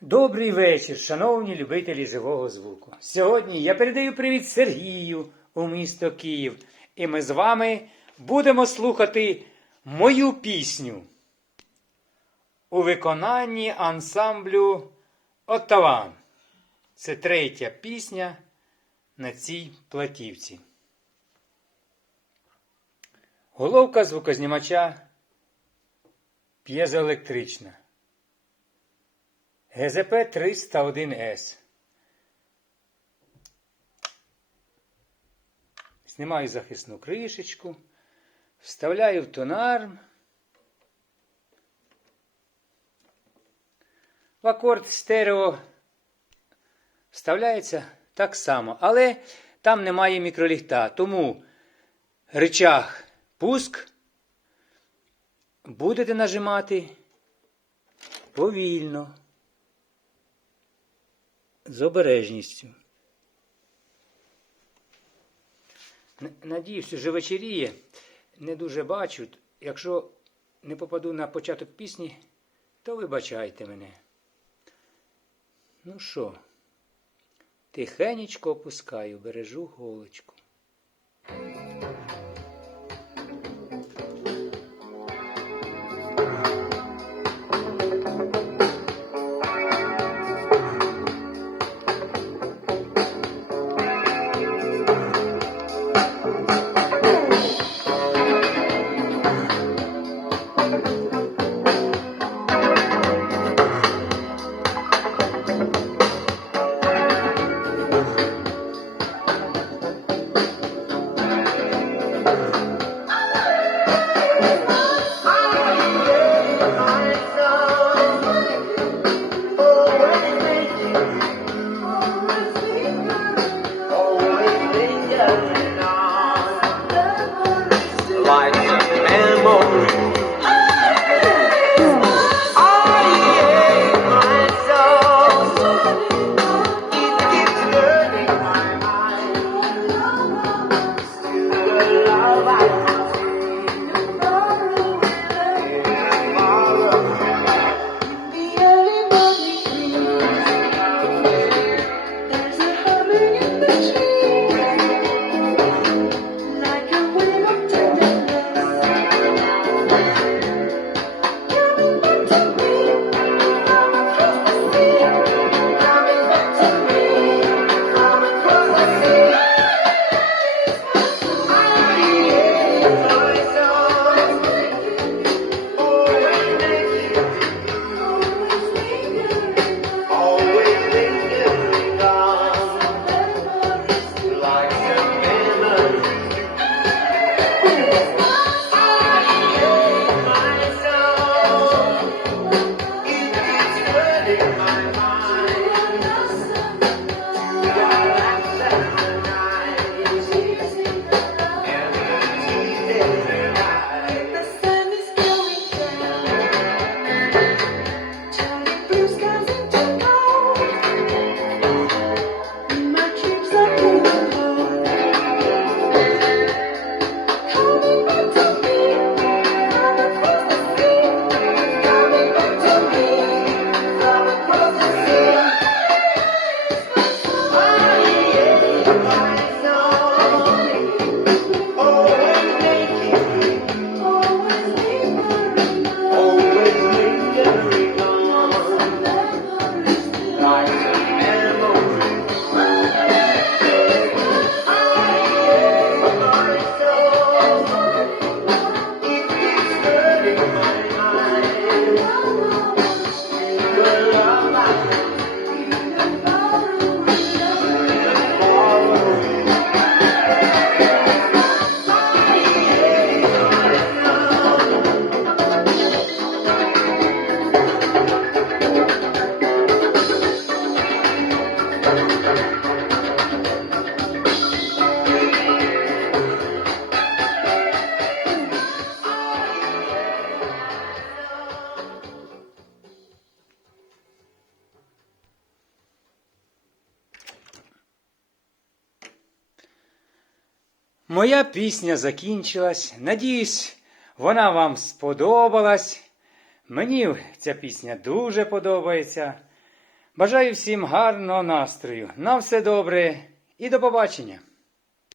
Добрий вечір, шановні любителі живого звуку. Сьогодні я передаю привіт Сергію у місто Київ, і ми з вами будемо слухати мою пісню у виконанні ансамблю Оттаван. Це третя пісня на цій платівці. Головка звукознімача п'єзоелектрична. ГЗП 301С. Знімаю захисну кришечку, вставляю в тонарм. В акорд стерео вставляється так само, але там немає мікроліхта, тому рычаг пуск будете нажимати повільно з обережністю. Надіюсь, що вечеріє. Не дуже бачу. Якщо не попаду на початок пісні, то вибачайте мене. Ну що, тихенечко опускаю, бережу голочку. Моя пісня закінчилась. Надіюсь, вона вам сподобалась. Мені ця пісня дуже подобається. Бажаю всім гарного настрою. На все добре і до побачення!